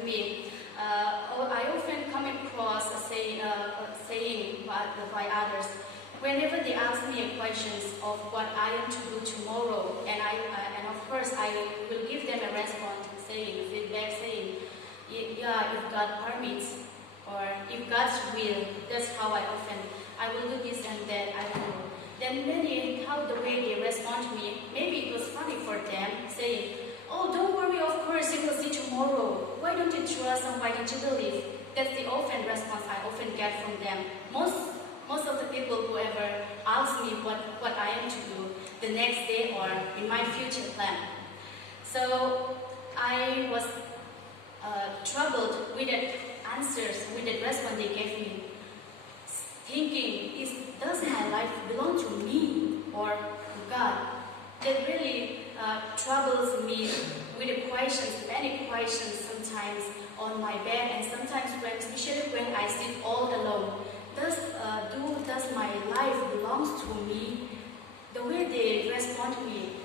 to me. I often come across a saying by others. Whenever they ask me questions of what I am to do tomorrow, and of course I will give them a response feedback saying, yeah, if God permits, or if God's will, that's how I will do this and that, I don't know. Then many, how the way they respond to me, maybe it was funny for them, saying, oh, don't worry, of course, you will see tomorrow. Why don't you trust and why don't you believe? That's the often response I often get from them. Most of the people who ever ask me what I am to do the next day or in my future plan. So I was troubled with the answers, with the response they gave me, thinking, does my life belong to me or to God? That really troubles me with the questions, many questions sometimes on my bed, and sometimes especially when I sit all alone. Does my life belongs to me? The way they respond to me,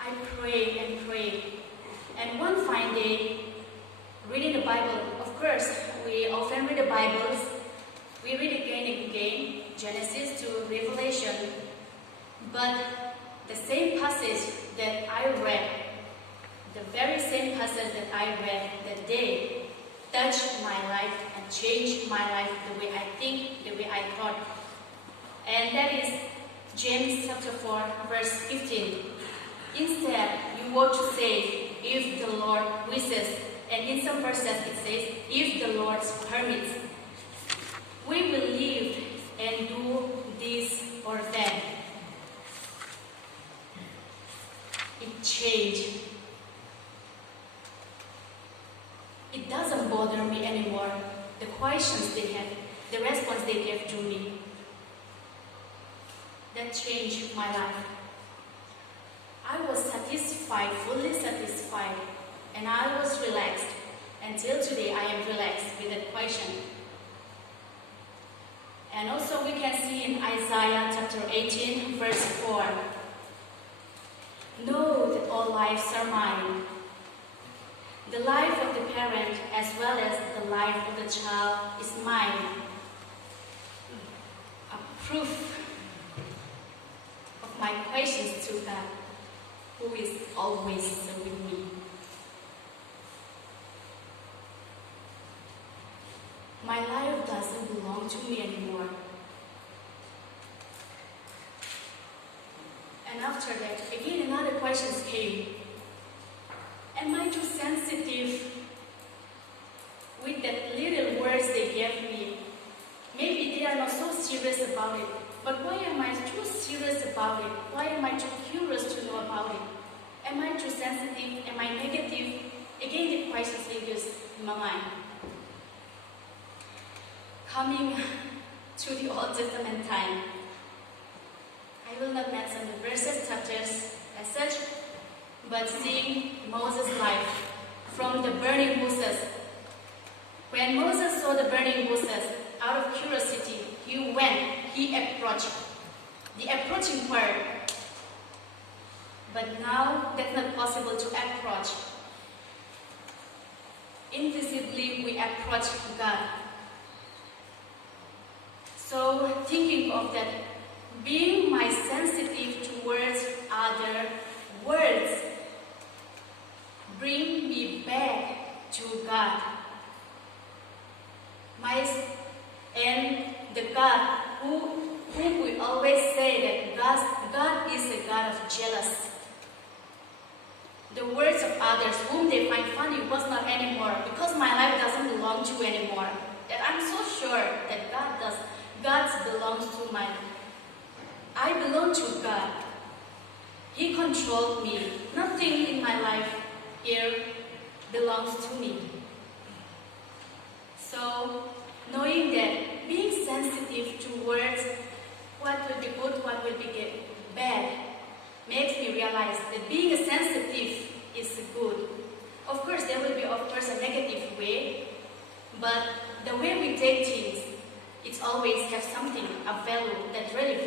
I pray and pray. And one fine day, reading the Bible, of course, we often read the Bibles. We read again and again, Genesis to Revelation. But the same passage that I read, the very same passage that I read that day, touched my life and changed my life the way I think, the way I thought. And that is James chapter 4, verse 15. Instead, you ought to say, if the Lord wishes, and in some verses it says, if the Lord permits. We believe and do this or that. It changed. It doesn't bother me anymore. The questions they had, the response they gave to me, that changed my life. I was satisfied, fully satisfied, and I was relaxed. Until today, I am relaxed with that question. And also we can see in Isaiah chapter 18, verse 4. Know that all lives are mine. The life of the parent as well as the life of the child is mine. A proof of my questions to God, who is always with me. My life doesn't belong to me anymore. And after that, again another questions came. Am I too sensitive with that little words they gave me? Maybe they are not so serious about it. But why am I too serious about it? Why am I too curious to know about it? Am I too sensitive? Am I negative? Again, the questions lingers in my mind. Coming to the Old Testament time, I will not mention the verses, chapters as such, but seeing Moses' life from the burning bushes. When Moses saw the burning bushes, out of curiosity, he approached. The approaching part. But now, that's not possible to approach. Invisibly, we approach God. So, thinking of that, being my sensitive towards other words, bring me back to God. And the God whom we always say that God is a God of jealousy. The words of others whom they find funny was not anymore, because my life doesn't belong to anymore. That I'm so sure that God belongs to my life. I belong to God. He controlled me. Nothing in my life here belongs to me. So, knowing that being sensitive towards what will be good, what will be bad, makes me realize that being sensitive is good. Of course, there will be, a negative way, but the way we take things, it always has something, a value, that's really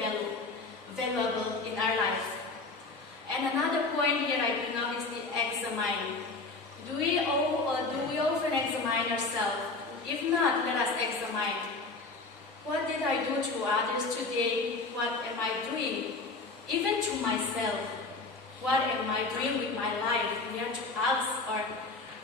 valuable in our lives. And another point here I bring up is the examine. Do we often examine If not, let us examine. What did I do to others today? What am I doing? Even to myself, what am I doing with my life? We are to ask, or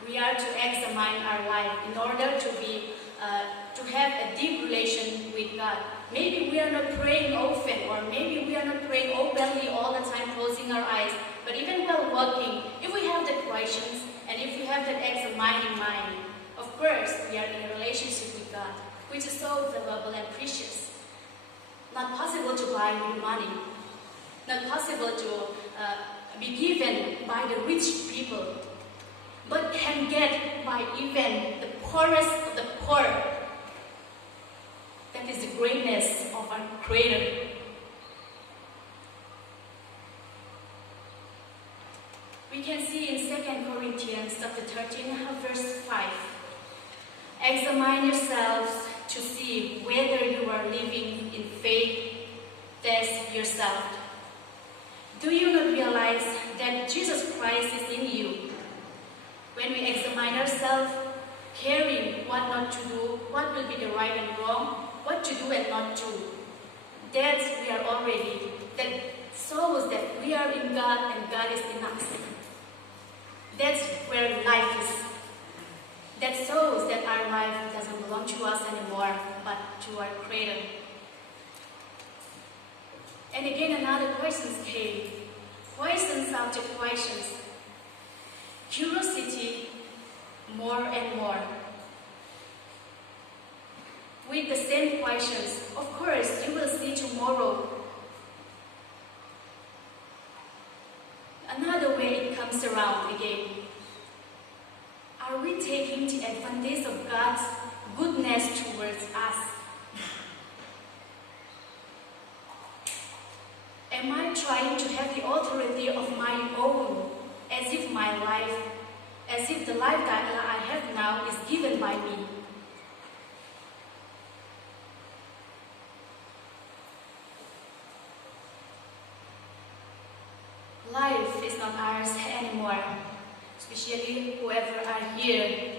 we are to examine our life in order to have a deep relation with God. Maybe we are not praying often, or maybe we are not praying openly all the time, closing our eyes. But even while walking, if we have the questions and if we have that examining mind, of course we are in a relationship with God, which is so valuable and precious. Not possible to buy with money. Not possible to be given by the rich people, but can get by even the poorest of the poor. That is the greatness of our Creator. We can see in 2 Corinthians chapter 13, verse 5. Examine yourselves to see whether you are living in faith. Test yourself. Do you not realize that Jesus Christ is in you? When we examine ourselves, caring what not to do, what will be the right and wrong, what to do and not to, that we are already, that shows that we are in God and God is in us. That's where life is. That shows that our life doesn't belong to us anymore, but to our Creator. And again, another questions came. Questions after questions. Curiosity, more and more. With the same questions, of course, you will see tomorrow. Another way it comes around again. Are we taking the advantage of God's goodness towards us? Am I trying to have the authority of my own, as if my life, as if the life that I have now is given by me? Life is not ours anymore, especially whoever are here.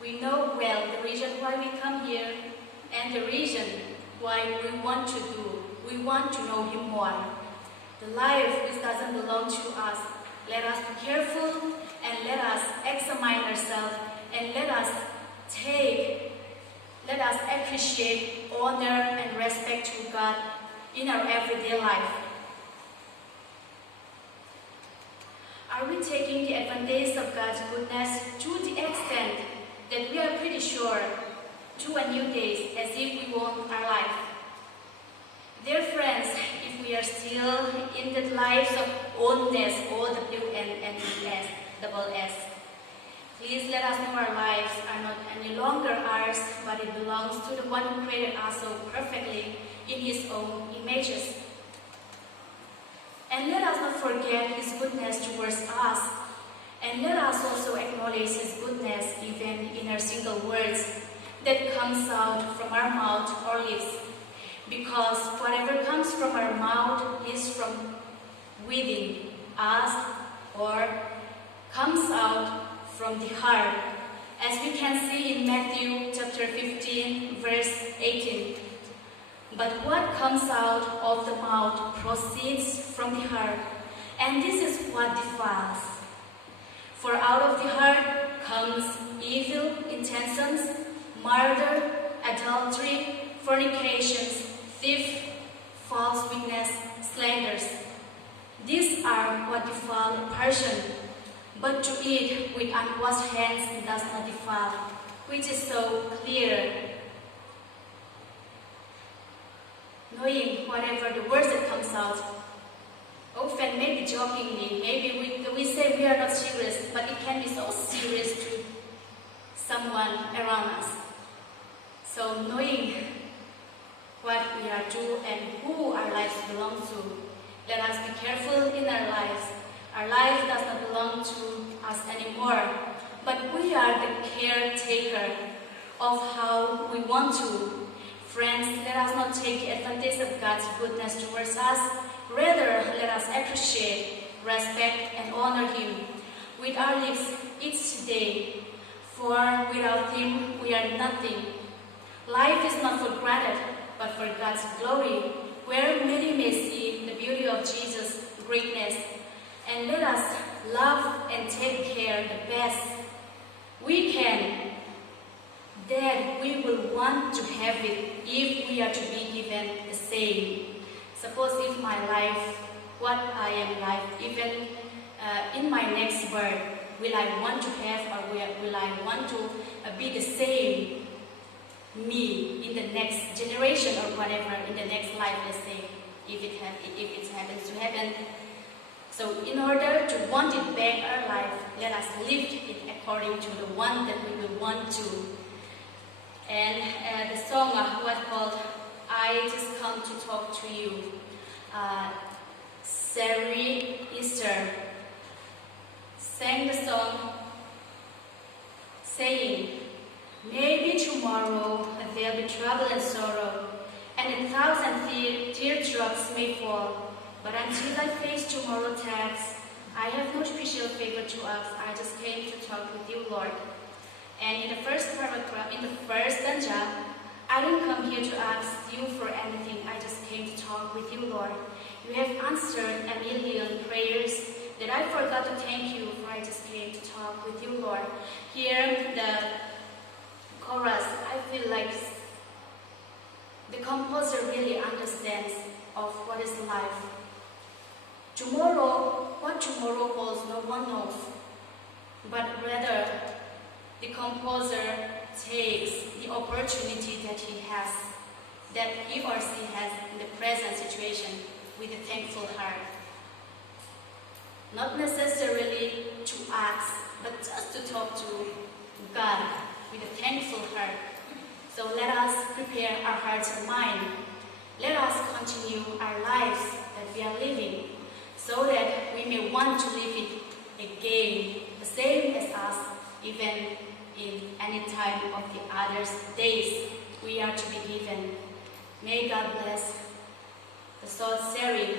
We know well the reason why we come here and the reason why we want to do. We want to know Him more. The life which doesn't belong to us. Let us be careful and let us examine ourselves and let us appreciate, honor and respect to God in our everyday life. Are we taking the advantage of God's goodness to the extent that we are pretty sure to a new day as if we want our life? Dear friends, if we are still in the lives of oldness, O-W-N-N-E-S, double S, please let us know our lives are not any longer ours, but it belongs to the one who created us so perfectly in His own images. And let us not forget His goodness towards us, and let us also acknowledge His goodness even in our single words that comes out from our mouth or lips. Because whatever comes from our mouth is from within us or comes out from the heart. As we can see in Matthew chapter 15, verse 18. But what comes out of the mouth proceeds from the heart, and this is what defiles. For out of the heart comes evil intentions, murder, adultery, fornications, theft, false witness, slanders. These are what defile a person, but to eat with unwashed hands does not defile, which is so clear. Knowing whatever the words that comes out, often maybe jokingly, maybe we say we are not serious, but it can be so serious to someone around us. So knowing what we are doing and who our lives belong to, let us be careful in our lives. Our life does not belong to us anymore, but we are the caretaker of how we want to. Friends, let us not take advantage of God's goodness towards us. Rather, let us appreciate, respect, and honor Him with our lips each day. For without Him, we are nothing. Life is not for granted, but for God's glory, where many may see the beauty of Jesus' greatness. And let us love and take care the best we can, that we will want to have it if we are to be given the same. Suppose if my life, what I am like, even in my next birth, will I want to have or will I want to be the same me in the next generation or whatever, in the next life, let's say, if it happens to happen. So in order to want it back our life, let us live it according to the one that we will want to. And the song was called I Just Come to Talk to You. Estheri sang the song saying, maybe tomorrow there'll be trouble and sorrow, and 1,000 teardrops may fall, but until I face tomorrow's task, I have no special favor to ask. I just came to talk with you, Lord. And in the first paragraph, in the first stanza, I didn't come here to ask you for anything. I just came to talk with you, Lord. You have answered a million prayers that I forgot to thank you for. I just came to talk with you, Lord. Here, the chorus, I feel like the composer really understands of what is life. Tomorrow, what tomorrow holds, no one knows. But rather, the composer takes the opportunity that he has, that he or she has in the present situation with a thankful heart. Not necessarily to ask, but just to talk to God with a thankful heart. So let us prepare our hearts and mind. Let us continue our lives that we are living, so that we may want to live it again, the same as us, even in any time of the other days we are to be given. May God bless the soul sharing